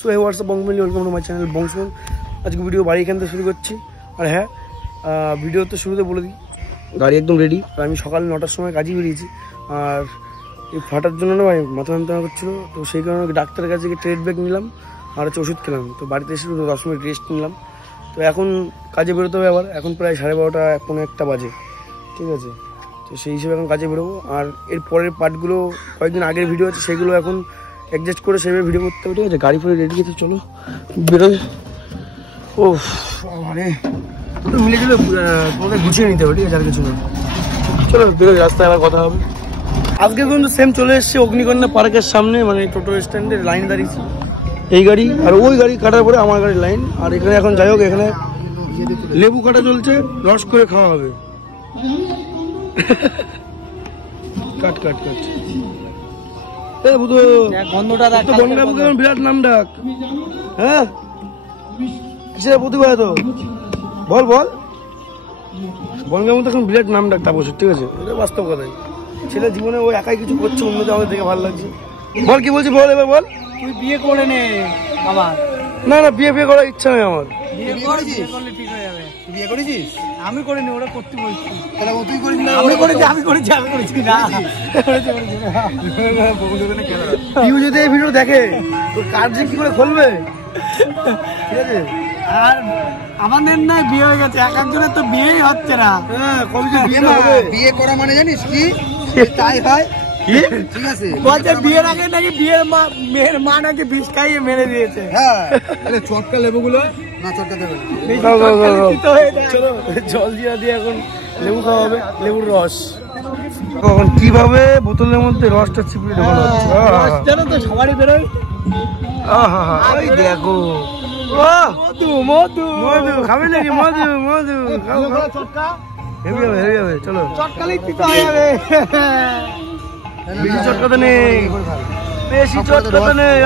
So hey what's up বংশমলি, welcome to my channel বংশমল। আজকে ভিডিও বাড়ি এখান থেকে শুরু করছি। আর হ্যাঁ, ভিডিও তো শুরুতে বলে দিই, গাড়ি একদম রেডি। আর আমি সকাল 9টার সময় কাজে বেরিয়েছি। আর এই ফাটার জন্য না ভাই মাথা যন্ত্রণা করছিলো, তো সেই কারণে ডাক্তারের কাছে গিয়ে ট্রেড ব্যাগ নিলাম আর হচ্ছে ওষুধ খেলাম। তো বাড়িতে এসে 10 মিনিট রেস্ট নিলাম। তো এখন কাজে বেরোতে হবে আবার। এখন প্রায় 12:30 পৌনে 1টা বাজে, ঠিক আছে। তো সেই হিসেবে এখন কাজে বেরোবো। আর এর পরের পার্টগুলো কয়েকদিন আগের ভিডিও আছে, সেগুলো এখন অ্যাডজাস্ট করে সেভাবে ভিডিও করতে হবে, ঠিক আছে। গাড়ি ফোনে রেডি আছে, চলো বেরোয়। ও মানে মিলে গেলে তোমাদের গুছিয়ে নিতে হবে, ঠিক আছে, আর কিছু না। চলো বেরোয়, রাস্তায় আবার কথা হবে। আজকে কিন্তু সেম চলে এসছে অগ্নিকন্যা পার্কের সামনে, মানে টোটো স্ট্যান্ডের লাইন দাঁড়িয়েছি। এই গাড়ি আর ওই গাড়ি কাটার পরে আমার গাড়ির লাইন। আর এখানে এখন যাই হোক, এখানে লেবু কাটা চলছে, রস করে খাওয়া হবে। কাট কাট কাট। বিরাট নাম ডাক, হ্যাঁ কিসের প্রতিভা তো বল বল। বনগামু তো এখন বিরাট নাম ডাক তাপস, ঠিক আছে, এটা বাস্তব কথাই। ছেলে জীবনে ও একাই কিছু করছে, অন্যদের আমাদের দেখে ভালো লাগছে। বল কি বলছি বল, এবার বল। তুই বিয়ে করে নে আবার। না না, বিয়ে করার ইচ্ছা নেই আমার। বিয়ে করেছিস? আমি করিনি, ওরা করতে বলছি। তুই করিস না? আমি করেছি না। কেউ যদি এই ভিডিও দেখে তোর কার্ড যে কি করে খুলবে, ঠিক আছে। আর আমাদের না বিয়ে হয়ে গেছে, এক একজনের তো বিয়েই হচ্ছে না। হ্যাঁ, কবে যে বিয়ে হবে। বিয়ে করা মানে জানিস কি তাই হয় কি, ঠিক আছে। বলছে বিয়ের আগে নাকি মেয়ের মা নাকি বিষ খাইয়ে মেরে দিয়েছে। হ্যাঁ, চটকা লেবুগুলো না, চটকা দেবে না। চলো জল দিয়ে এখন লেবু খাওয়া হবে, লেবুর রস। এখন কিভাবে বোতলের মধ্যে রসটা চিপড়ে ঢোকানো হচ্ছে, জানো তো সবারই বেরোয়। ওই দেখো, মধু মধু মধু খাবে নাকি? মধু মধু চটকা হেভি হবে, হেভি হবে। চলো চটকালেই পিতা হয়ে যাবে। বেশি চটকাতে নেই, বেশি চটকাতে নেই।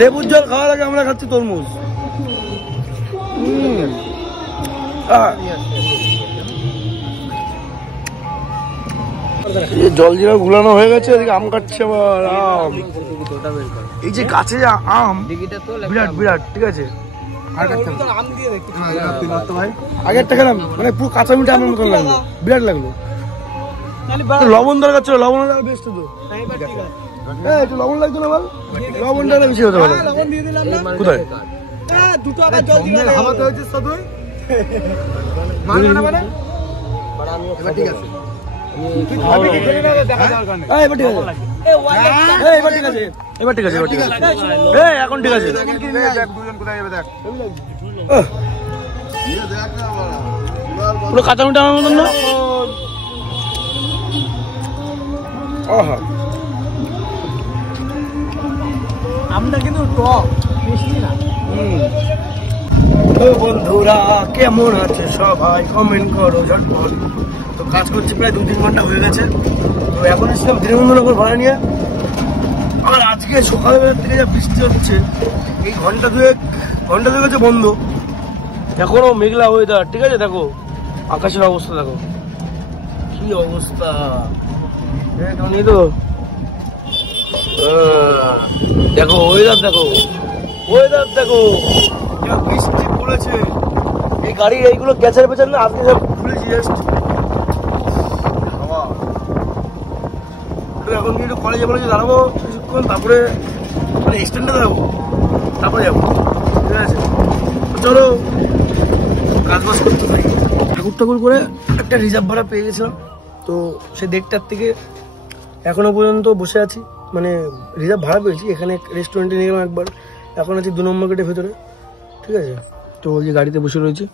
লেবুর জল খাওয়ার আগে আমরা খাচ্ছি তরমুজ। জল জিরা গুলানো হয়ে গেছে, এদিকে আম কাটছে আবার। আম, এই যে গাছে আম বিরাট বিরাট, ঠিক আছে। আগের টাকা মানে পুরো কাঁচা মিঠা আমের মতন লাগলো, বিরাট লাগলো। লবণ দরকার ছিল, লবণ বেস্ট তো। হ্যাঁ, একটু লবণ লাগতো না বল, লবণটা বেশি হতে পারে। কোথায় দুটো আবার জল দিয়ে হাওয়াতে হয়েছে সব। ঠিক আছে, এবার ঠিক আছে, এখন ঠিক আছে। পুরো কাঁচা মিঠা আমার মতন না। আমটা কিন্তু টক, মিষ্টি না। তো বন্ধুরা কেমন আছে সবাই, কমেন্ট করো ঝটপট। তো কাজ করছি প্রায় 2-3 ঘন্টা হয়ে গেছে। তো এখন এসেছিলাম দীনবন্ধুনগর ভাড়া নিয়ে। আর আজকে সকালবেলার থেকে যা বৃষ্টি হচ্ছে, এই ঘন্টা দুয়েক হচ্ছে বন্ধ। এখনো মেঘলা ওয়েদার, ঠিক আছে। দেখো আকাশের অবস্থা, দেখো কি অবস্থা। তো দেখো ওয়েদার, দেখো বৃষ্টি পড়েছে। এই গাড়ি এইগুলো গ্যাসের পেছনে না, আজকে সব খুলেছি জাস্ট। এখন একটু কলেজে দাঁড়াবো কিছুক্ষণ, তারপরে মানে স্ট্যান্ডে দাঁড়াবো, তারপরে যাবো, ঠিক আছে। চলো কাজ বাজ করতে পারি। ঠাকুর করে একটা রিজার্ভ ভাড়া পেয়ে গেছিলাম। তো সে 1:30টার থেকে এখনো পর্যন্ত বসে আছি, মানে রিজার্ভ ভাড়া পেয়েছি। এখানে রেস্টুরেন্টে নিয়ে গেলাম একবার, এখন আছি 2 নম্বর গেটের ভেতরে, ঠিক আছে। তো ওই যে গাড়িতে বসে রয়েছে।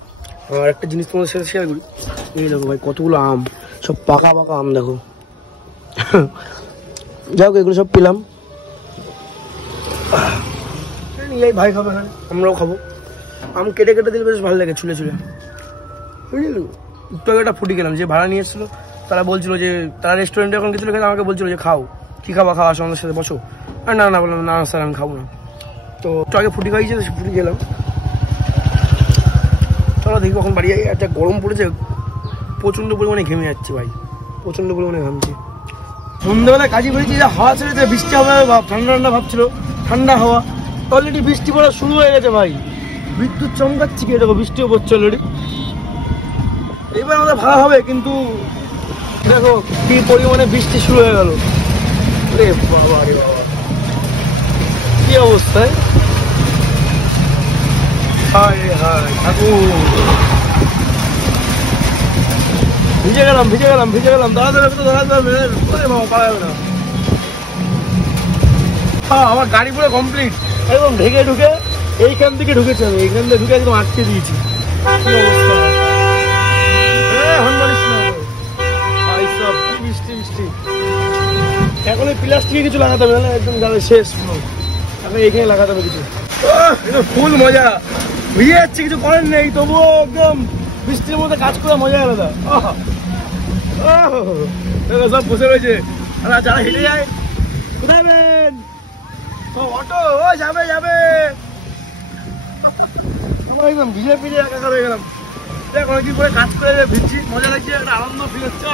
আর একটা জিনিস তোমাদের সাথে শেয়ার করি, এই দেখো ভাই কতগুলো আম, সব পাকা আম দেখো। যাই হোক, এগুলো সব পেলাম। এই ভাই খাবে, হ্যাঁ আমরাও খাবো। আম কেটে দিলে বেশ ভালো লাগে, ছুলে বুঝলি। একটু আগে একটা ফুটি গেলাম, যে ভাড়া নিয়ে এসেছিলো তারা বলছিল যে, তারা রেস্টুরেন্টে এখন গেছিলো, আমাকে বলছিল যে খাও, কি খাওয়া আসো আমাদের সাথে বসো। আর না বললাম না স্যার আমি খাবো না। তো একটু আগে ফুটি খাইছে, ফুটি গেলাম। চলো দেখি কখন বাড়ি যাই। একটা গরম পড়েছে, প্রচণ্ড পরিমাণে ঘেমে যাচ্ছি ভাই, প্রচণ্ড পরিমাণে ঘামছি। সন্ধ্যাবেলায় কাজে বেরিয়েছি, যা হাওয়া ছেড়েছে, বৃষ্টি হবে ঠান্ডা ভাবছিল, ঠান্ডা হাওয়া। অলরেডি বৃষ্টি পড়া শুরু হয়ে গেছে ভাই, বিদ্যুৎ চমকাচ্ছে কি দেখো, বৃষ্টিও পড়ছে অলরেডি। এবার আমাদের ভাড়া হবে, কিন্তু দেখো কি পরিমাণে বৃষ্টি শুরু হয়ে গেল। রে বাবা রে বাবা, কি অবস্থায়! হায় হায় ঠাকুর, ভিজে গেলাম ভিজে গেলাম ভিজে গেলাম। বাবা পাওয়া যাবে না। হ্যাঁ, আমার গাড়ি পুরো কমপ্লিট, একদম ঢেকে ঢুকে এইখান থেকে ঢুকেছি আমি, এইখান থেকে ঢুকে একদম আটকে দিয়েছি। কি অবস্থা! বৃষ্টি বৃষ্টি, এখন এই প্লাস্টিকে কিছু লাগাতে হবে না, একদম যাবে শেষ পুরো। এখন এইখানে লাগাতে হবে কিছু। ফুল মজা, ভিজে যাচ্ছে, কিছু করেন নেই, তবুও একদম বৃষ্টির মধ্যে কাজ করে মজা আলাদা। সব বসে রয়েছে, যারা হেঁটে যায় কোথায় যাবেন? অটো যাবে যাবে। একদম ভিজে ভিজে একাকার হয়ে গেলাম। দেখ অনেকদিন পরে কাজ করে ভিজছি, মজা লাগছে, একটা আনন্দ ফিল হচ্ছে।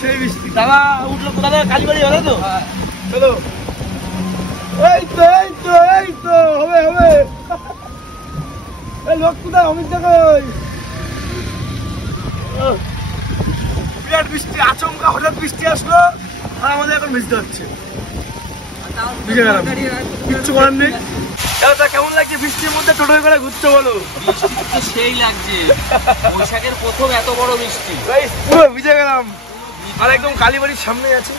সেই বৃষ্টি। দাদা উঠলো কোথা থেকে? কালীবাড়ি হলো তো? চলো, এই তো এই তো এই তো হবে হবে। এই লোক কোথায়? অমিত দেখোই। বিরাট বৃষ্টি, আচমকা হঠাৎ বৃষ্টি আসলো, আর আমাদের এখন ভিজতে হচ্ছে। ভিজে গেলাম, কিচ্ছু করার নেই। কেমন লাগছে বৃষ্টির মধ্যে টোটো করে ঘুরছো বলো? সেই লাগছে, বৈশাখের প্রথম এত বড় বৃষ্টি, পুরো ভিজে গেলাম। আর একদম কালীবাড়ির সামনে আছে।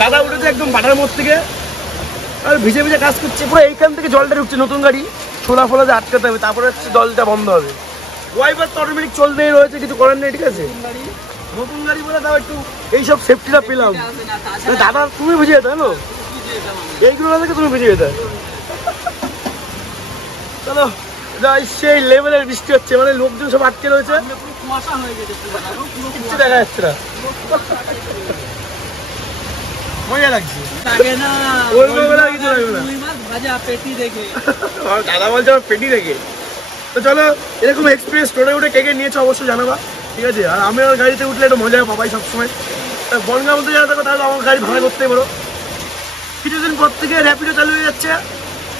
দাদা উঠেছে একদম বাটার মোড় থেকে, আর ভিজে ভিজে কাজ করছে পুরো। এইখান থেকে জলটা ঢুকছে, নতুন গাড়ি ছোলা ফোলা যে আটকাতে হবে, তারপরে হচ্ছে জলটা বন্ধ হবে। ওয়াইপার তো অটোমেটিক চলতেই রয়েছে, কিছু করার নেই, ঠিক আছে। নতুন গাড়ি বলে তাও একটু এইসব সেফটিটা পেলাম। দাদা তুমি বুঝে যেতে না, এইগুলো থেকে তুমি বুঝে যেতে। চলো যাই, সেই লেভেলের বৃষ্টি হচ্ছে, মানে লোকজন সব আটকে রয়েছে, কিচ্ছু দেখা যাচ্ছে না। মজা লাগছে, দাদা বলছে আমার পেটি দেখে। তো চলো, এরকম এক্সপ্রেস টোটো উঠে কে কে নিয়েছো অবশ্যই জানাবা, ঠিক আছে। আর আমি আমার গাড়িতে উঠলে একটু মজা পাবাই সবসময়। বনগাঁ মধ্যে যারা থাকো তাহলে আমার গাড়ি ভাড়া করতেই পারো। কিছুদিন পর থেকে র্যাপিডো চালু হয়ে যাচ্ছে,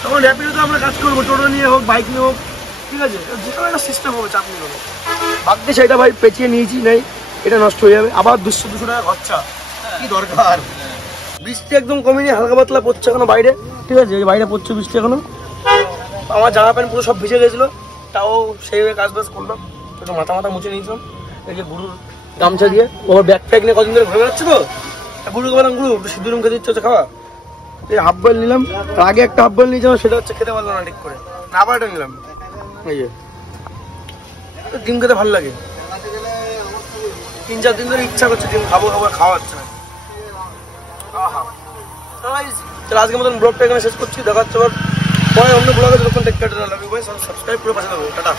তখন র্যাপিডোতে আমরা কাজ করবো, টোটো নিয়ে হোক বাইক নিয়ে হোক, ঠিক আছে। যে কোনো একটা সিস্টেম হবে, চাপ নিয়ে নেবো। ভাগ্যে সেটা ভাই পেঁচিয়ে নিয়েছি, নেই এটা নষ্ট হয়ে যাবে, আবার 200 টাকা খরচা, কি দরকার। বৃষ্টি একদম কমেনি, হালকা পাতলা পড়ছে এখনো বাইরে, ঠিক আছে। বাইরে পড়ছে বৃষ্টি এখনো। আমার জামা প্যান্ট পুরো সব ভিজে গেছিলো, তাও সেইভাবে কাজ বাজ করলাম, একটু মাথা মাথা মুছে নিয়েছিলাম এই যে গুরুর গামছা দিয়ে। ওর ব্যাগ প্যাক নিয়ে কদিন ধরে ঘুরে বেড়াচ্ছে তো, গুরুকে বললাম গুরু একটু সিদ্ধ রুম খেতে ইচ্ছে হচ্ছে খাওয়া, এই হাফ বয়েল নিলাম। আর আগে একটা হাফ বয়েল নিয়েছিলাম, সেটা হচ্ছে খেতে পারলাম না ঠিক করে, আবার এটা নিলাম। এই যে ডিম খেতে ভালো লাগে, 3-4 দিন ধরে ইচ্ছা করছে ডিম খাবো খাবো, খাওয়া হচ্ছে না। চলো আজকের মতন ব্লগটা এখানে শেষ করছি, দেখা হচ্ছে আবার পরে অন্য ব্লগে। যখন টেক কেয়ার, সাবস্ক্রাইব করে পাশে দেবো, টাটা।